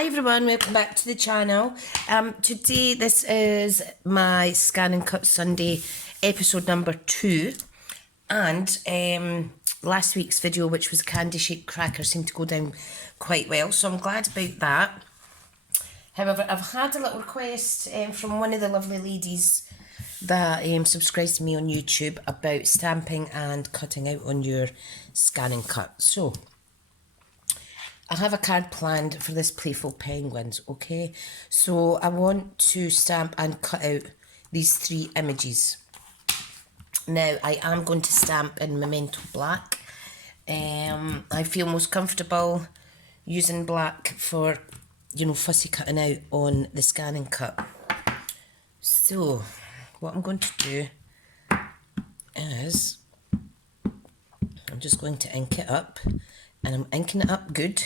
Hi everyone, welcome back to the channel. Today this is my Scan and Cut Sunday episode number 2, and last week's video, which was a candy shaped cracker, seemed to go down quite well, so I'm glad about that. However, I've had a little request from one of the lovely ladies that subscribes to me on YouTube about stamping and cutting out on your Scan and Cut. So I have a card planned for this Playful penguins, okay? So I want to stamp and cut out these 3 images. Now, I am going to stamp in Memento Black. I feel most comfortable using black for, you know, fussy cutting out on the Scan and Cut. So, what I'm going to do is, I'm just going to ink it up. And I'm inking it up good.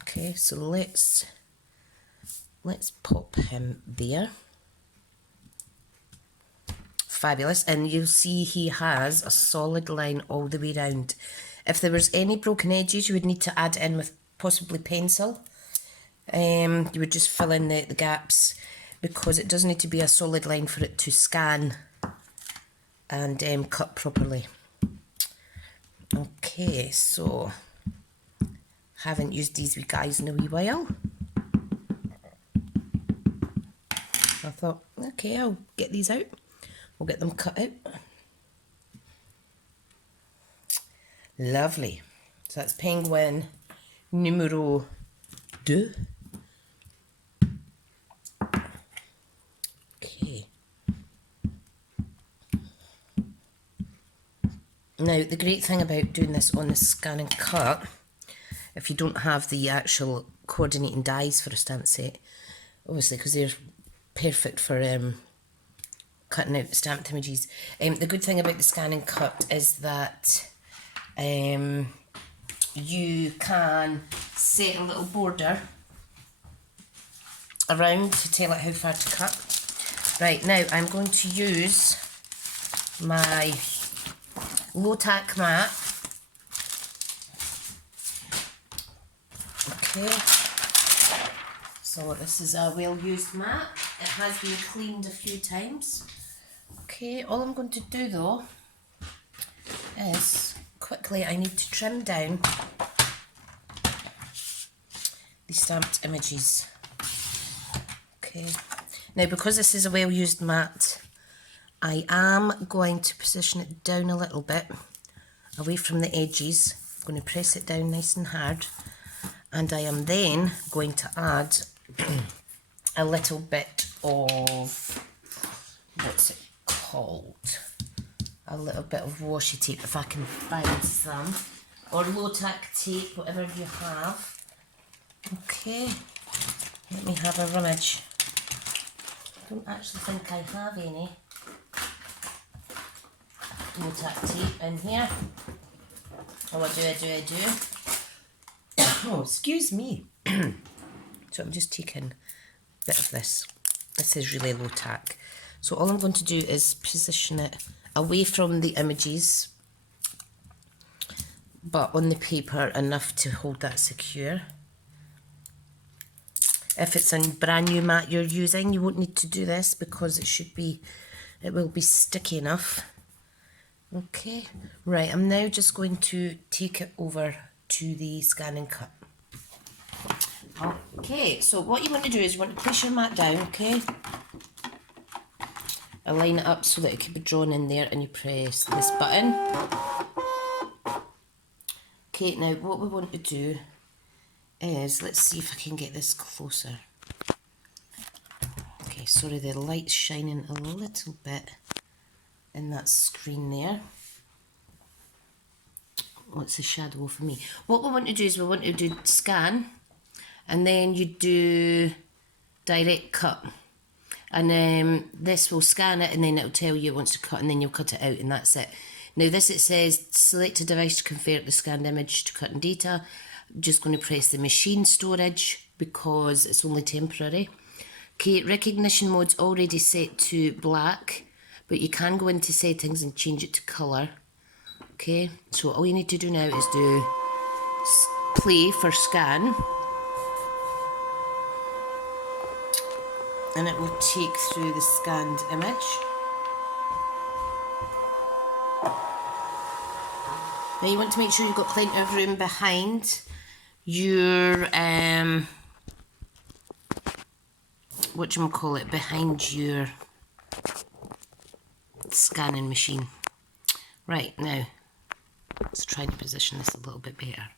Okay, so let's pop him there. Fabulous. And you'll see he has a solid line all the way round. If there was any broken edges, you would need to add it in with possibly pencil. You would just fill in the gaps, because it does need to be a solid line for it to scan and cut properly. Okay, so haven't used these wee guys in a wee while. I thought, okay, I'll get these out. We'll get them cut out. Lovely. So that's penguin numero 2. Okay. Now, the great thing about doing this on the Scan and Cut, if you don't have the actual coordinating dies for a stamp set, obviously, because they're perfect for cutting out stamped images. The good thing about the Scan and Cut is that you can set a little border around to tell it how far to cut. Right, now I'm going to use my low tack mat. Okay, so this is a well used mat. It has been cleaned a few times. Okay, all I'm going to do though is quickly I need to trim down the stamped images. Okay, now because this is a well used mat, I am going to position it down a little bit away from the edges. I'm going to press it down nice and hard, and I am then going to add a little bit of, what's it called? A little bit of washi tape, if I can find some, or low tack tape, whatever you have. Okay, let me have a rummage. I don't actually think I have any low tack tape in here. Oh, I do. Oh, excuse me. So I'm just taking a bit of this. This is really low tack. So all I'm going to do is position it away from the images, but on the paper enough to hold that secure. If it's a brand new mat you're using, you won't need to do this, because it will be sticky enough. Okay, right, I'm now just going to take it over to the Scan and Cut. Okay, so what you want to do is you want to place your mat down, okay? Align it up so that it can be drawn in there, and you press this button. Okay, now what we want to do is, let's see if I can get this closer. Okay, sorry, the light's shining a little bit in that screen there. What's the shadow for me? What we want to do is we want to do scan, and then you do direct cut, and this will scan it, and then it'll tell you it wants to cut, and then you'll cut it out, and that's it. Now this, it says select a device to convert the scanned image to cutting data. I'm just going to press the machine storage because it's only temporary. Okay, recognition mode's already set to black, but you can go into settings and change it to colour. Okay, so all you need to do now is do play for scan. and it will take through the scanned image. Now you want to make sure you've got plenty of room behind your behind your scanning machine. Right, now let's try to position this a little bit better.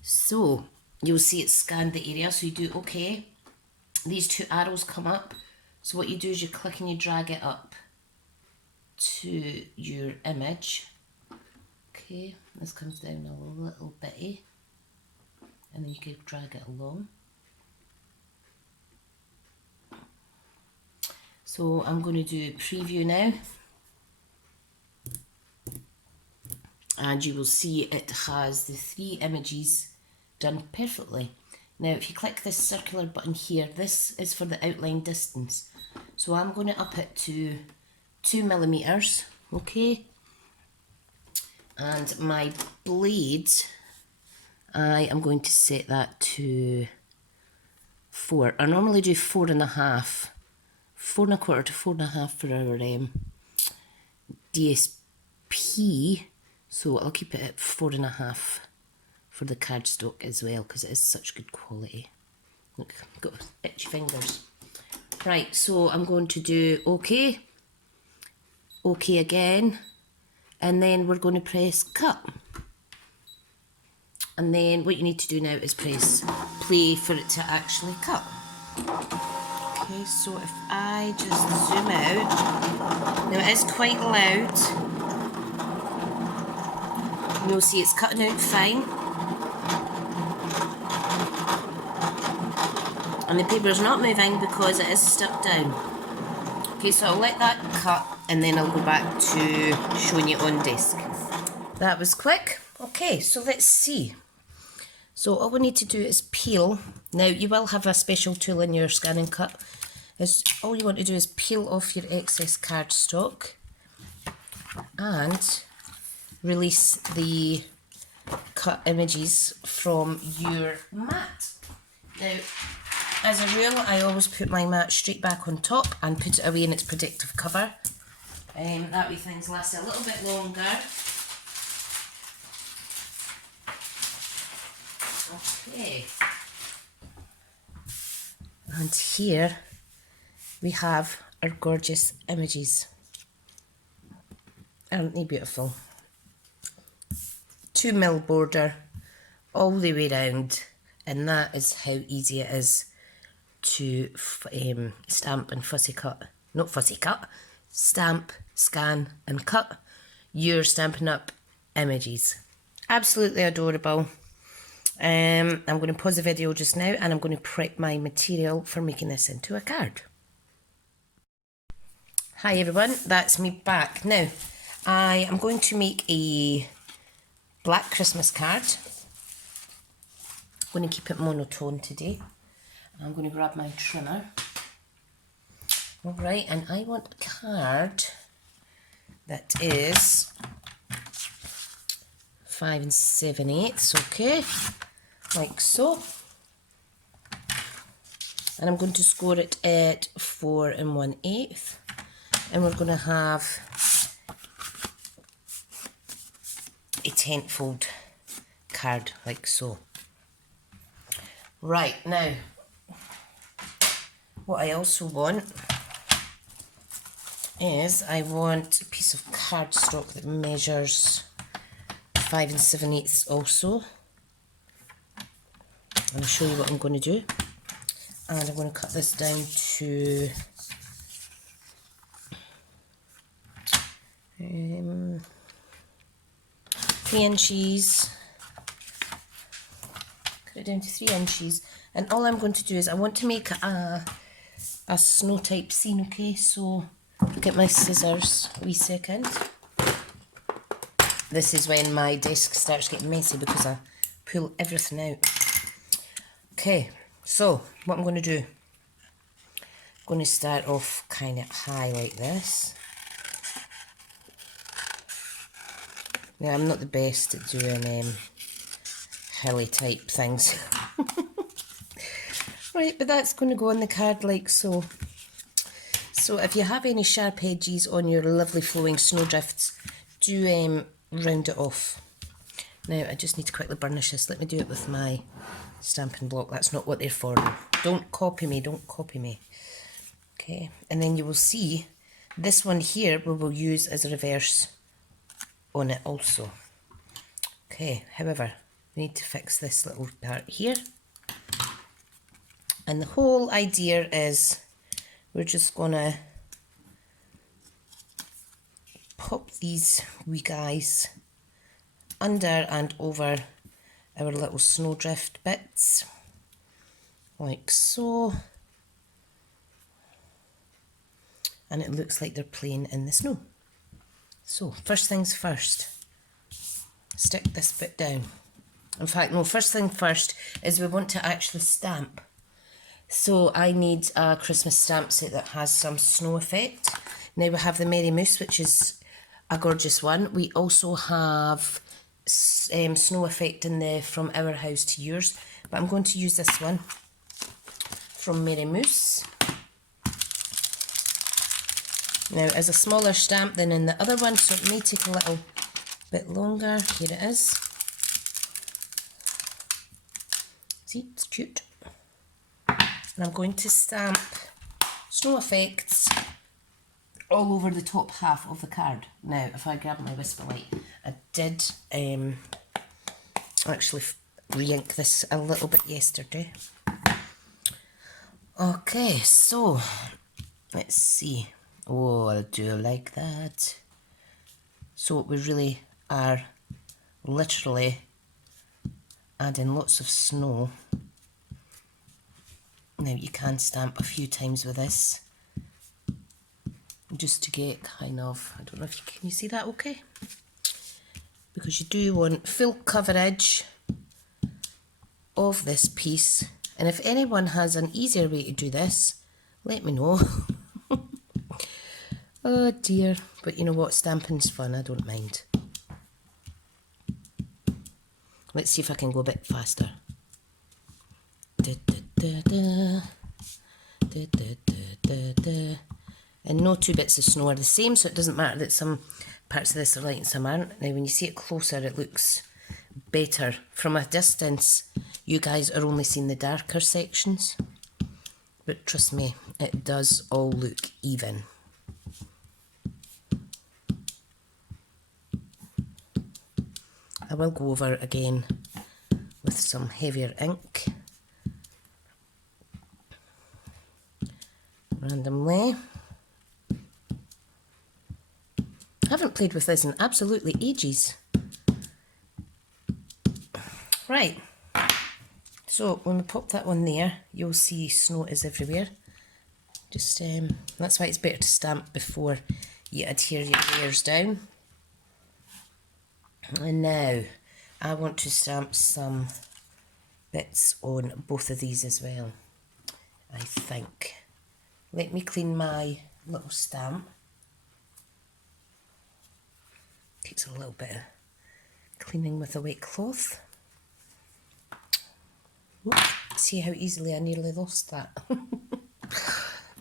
So you'll see it scanned the area, so you do OK. These two arrows come up, so what you do is you click and you drag it up to your image. Okay, this comes down a little bitty, and then you can drag it along. So I'm going to do preview now, and you will see it has the 3 images done perfectly. Now if you click this circular button here, this is for the outline distance. So I'm going to up it to 2mm, okay? And my blade, I am going to set that to 4. I normally do 4.5. 4.25 to 4.5 for our DSP, so I'll keep it at 4.5 for the cardstock as well, because it is such good quality. Look, I've got itchy fingers. Right, so I'm going to do OK, OK again, and then we're going to press cut. And then what you need to do now is press play for it to actually cut. Okay, so if I just zoom out, now it is quite loud. You'll see it's cutting out fine. And the paper is not moving because it is stuck down. Okay, so I'll let that cut and then I'll go back to showing you on desk. That was quick. Okay, so let's see. So all we need to do is peel. Now you will have a special tool in your scan and cut. All you want to do is peel off your excess cardstock and release the cut images from your mat. Now, as a rule, I always put my mat straight back on top and put it away in its protective cover. That way things last a little bit longer. Okay. And here we have our gorgeous images. Aren't they beautiful? 2mm border all the way round, and that is how easy it is to stamp and stamp, scan and cut your Stampin' Up! Images. Absolutely adorable. I'm going to pause the video just now and I'm going to prep my material for making this into a card. Hi everyone, that's me back. Now, I am going to make a black Christmas card. I'm going to keep it monotone today. I'm going to grab my trimmer. Alright, and I want a card that is 5 7/8, okay, like so. And I'm going to score it at 4 1/8, and we're going to have a 10th fold card like so. Right, now what I also want is I want a piece of cardstock that measures 5 7/8 also. I'll show you what I'm going to do. And I'm going to cut this down to 3 inches. Cut it down to 3 inches. And all I'm going to do is I want to make a snow type scene, okay? So I'll get my scissors a wee second. This is when my desk starts getting messy because I pull everything out. Okay, so what I'm going to do, I'm going to start off kind of high like this. Now I'm not the best at doing hilly type things. Right, but that's going to go on the card like so. So if you have any sharp edges on your lovely flowing snowdrifts, do round it off. Now I just need to quickly burnish this. Let me do it with my stamping block. That's not what they're for. Don't copy me, don't copy me. Okay, and then you will see this one here we will use as a reverse on it also. Okay, however, we need to fix this little part here. And the whole idea is we're just gonna pop these wee guys under and over our little snowdrift bits, like so. And it looks like they're playing in the snow. So, first things first, stick this bit down. In fact, no, first thing first is we want to actually stamp. So I need a Christmas stamp set that has some snow effect. Now we have the Merry Moose, which is a gorgeous one. We also have snow effect in the From Our House to Yours, but I'm going to use this one from Merry Moose. Now it's a smaller stamp than in the other one, so it may take a little bit longer. Here it is. See, it's cute. And I'm going to stamp snow effects all over the top half of the card. Now, if I grab my Whisper Light, I did actually re-ink this a little bit yesterday. Okay, so let's see. Oh, I do like that. So we really are literally adding lots of snow. Now you can stamp a few times with this, just to get kind of, I don't know if you can you see that okay? Because you do want full coverage of this piece, and if anyone has an easier way to do this, let me know. Oh dear, but you know what, stamping's fun, I don't mind. Let's see if I can go a bit faster. Da, da, da, da. Da, da, da, da, da. And no two bits of snow are the same, so it doesn't matter that some parts of this are light and some aren't. Now when you see it closer, it looks better. From a distance, you guys are only seeing the darker sections, but trust me, it does all look even. I will go over again with some heavier ink randomly. I haven't played with this in absolutely ages. Right, so when we pop that one there, you'll see snow is everywhere. Just that's why it's better to stamp before you adhere your layers down. And now I want to stamp some bits on both of these as well, I think. Let me clean my little stamp. Takes a little bit of cleaning with a wet cloth. Whoop, see how easily I nearly lost that.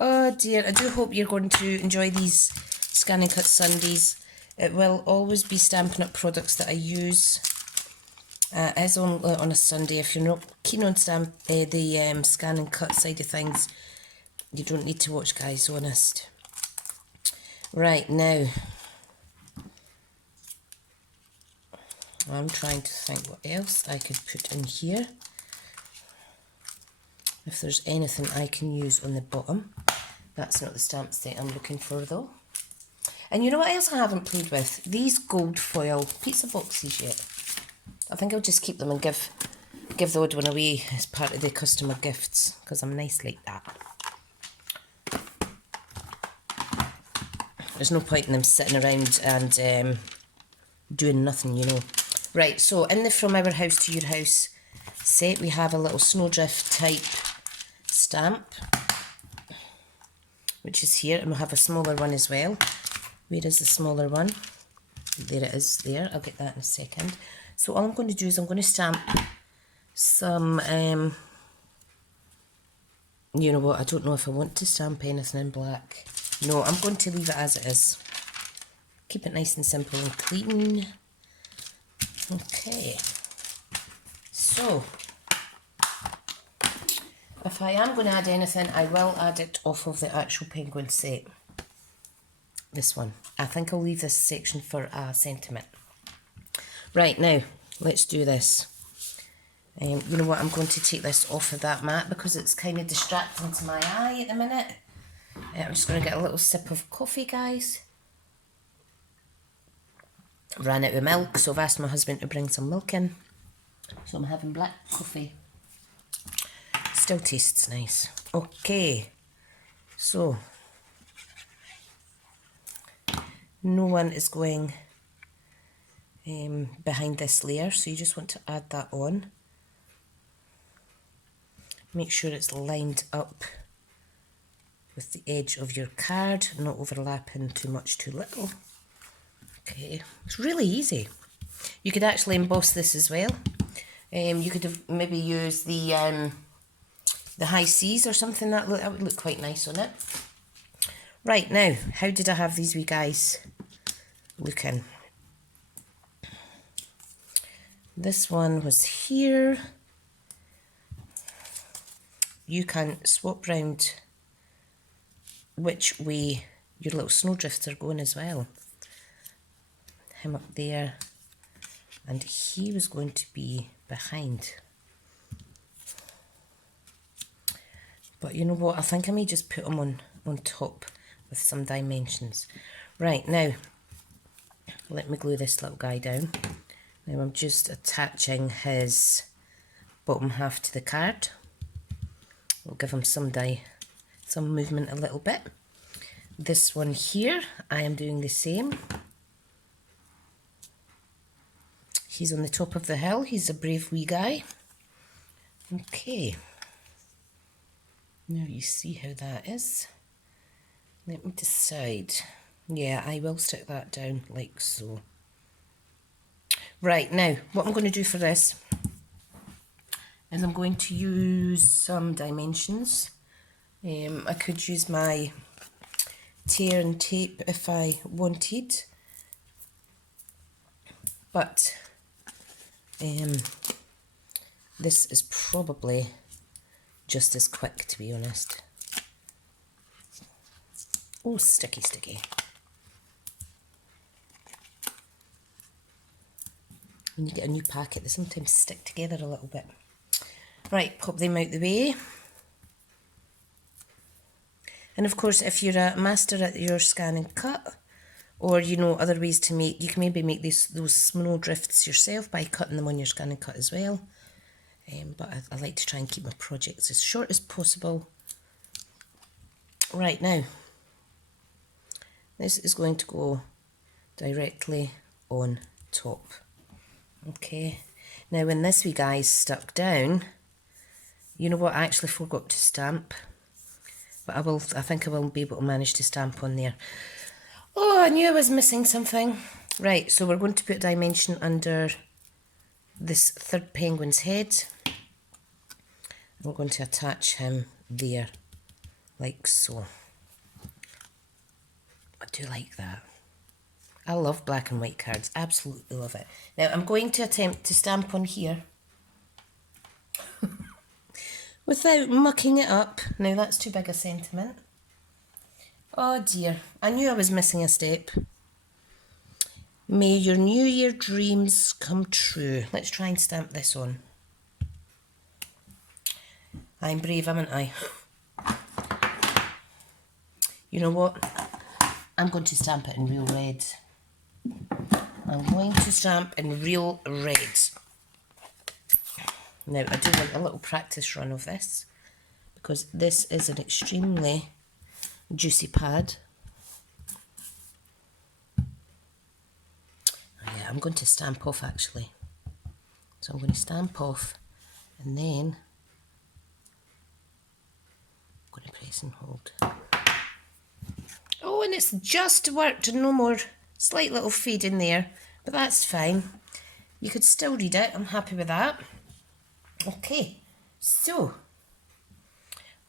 Oh dear, I do hope you're going to enjoy these Scan and Cut Sundays. It will always be Stampin' Up products that I use as on a Sunday. If you're not keen on the Scan and Cut side of things, you don't need to watch, guys, honest. Right, now, I'm trying to think what else I could put in here. If there's anything I can use on the bottom. That's not the stamp set I'm looking for though. And you know what else I haven't played with? These gold foil pizza boxes yet. I think I'll just keep them and give the odd one away as part of the customer gifts, because I'm nice like that. There's no point in them sitting around and doing nothing, you know. Right, so in the From Our House to Your House set, we have a little snowdrift type stamp, which is here, and we'll have a smaller one as well. Where is the smaller one? There it is there. I'll get that in a second. So all I'm going to do is I'm going to stamp some You know what, I don't know if I want to stamp anything in black. No, I'm going to leave it as it is. Keep it nice and simple and clean. Okay. So, if I am going to add anything, I will add it off of the actual penguin set. This one. I think I'll leave this section for a sentiment. Right, now, let's do this. You know what, I'm going to take this off of that mat because it's kind of distracting to my eye at the minute. I'm just going to get a little sip of coffee, guys. Ran out of milk, so I've asked my husband to bring some milk in. So I'm having black coffee. Still tastes nice. Okay, so no one is going behind this layer, so you just want to add that on. Make sure it's lined up with the edge of your card, not overlapping too much, too little. Okay, it's really easy. You could actually emboss this as well. You could have maybe used the high seas or something. That would look quite nice on it. Right, now, how did I have these wee guys looking? This one was here. You can swap round which way your little snowdrifts are going as well. Him up there, and he was going to be behind. But you know what, I think I may just put him on top with some dimensions. Right, now, let me glue this little guy down. Now I'm just attaching his bottom half to the card. We'll give him some movement a little bit. This one here, I am doing the same. He's on the top of the hill. He's a brave wee guy. Okay. Now you see how that is. Let me decide. Yeah, I will stick that down like so. Right, now, what I'm going to do for this is I'm going to use some dimensions. I could use my tear and tape if I wanted, but this is probably just as quick, to be honest. Oh, sticky, sticky. When you get a new packet, they sometimes stick together a little bit. Right, pop them out the way. And of course, if you're a master at your scan and cut, or you know other ways to make, you can maybe make those snow drifts yourself by cutting them on your scan and cut as well. But I like to try and keep my projects as short as possible. Right, now, this is going to go directly on top. Okay, now when this wee guy's stuck down, you know what, I actually forgot to stamp, but I think I will be able to manage to stamp on there. Oh, I knew I was missing something. Right, so we're going to put a dimension under this third penguin's head. We're going to attach him there, like so. I do like that. I love black and white cards, absolutely love it. Now I'm going to attempt to stamp on here without mucking it up. Now that's too big a sentiment. Oh dear, I knew I was missing a step. May your New Year dreams come true. Let's try and stamp this on. I'm brave, haven't I? You know what? I'm going to stamp it in real red. I'm going to stamp in real red. Now, I do want a little practice run of this, because this is an extremely juicy pad. Oh yeah, I'm going to stamp off actually. So I'm going to stamp off, and then I'm going to press and hold. Oh, and it's just worked, no more slight little fade in there, but that's fine. You could still read it, I'm happy with that. Okay, so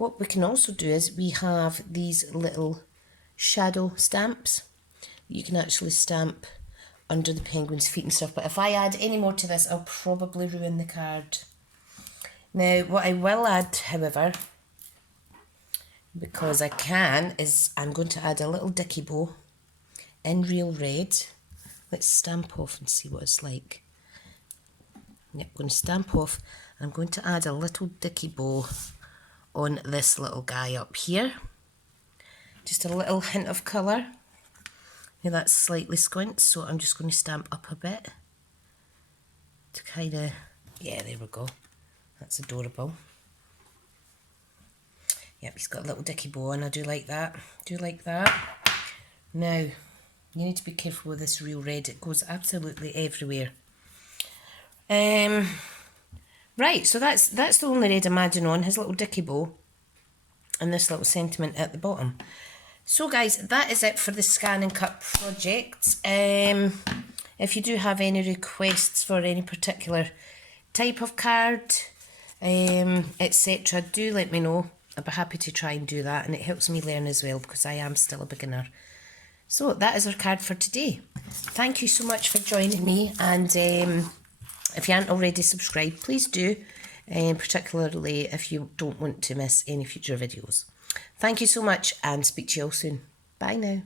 what we can also do is we have these little shadow stamps. You can actually stamp under the penguin's feet and stuff, but if I add any more to this, I'll probably ruin the card. Now, what I will add, however, because I can, is I'm going to add a little dicky bow in real red. Let's stamp off and see what it's like. Yep, I'm going to stamp off, and I'm going to add a little dicky bow on this little guy up here. Just a little hint of colour. Now that's slightly squint, so I'm just going to stamp up a bit to kind of, yeah, there we go. That's adorable. Yep, he's got a little dicky bow and I do like that. Do like that. Now, you need to be careful with this real red. It goes absolutely everywhere. Right, so that's the only red I'm adding on, his little dicky bow and this little sentiment at the bottom. So guys, that is it for the scan and cut project. If you do have any requests for any particular type of card, etc., do let me know. I'd be happy to try and do that, and it helps me learn as well because I am still a beginner. So that is our card for today. Thank you so much for joining me, and if you aren't already subscribed, please do, particularly if you don't want to miss any future videos. Thank you so much, and speak to you all soon. Bye now.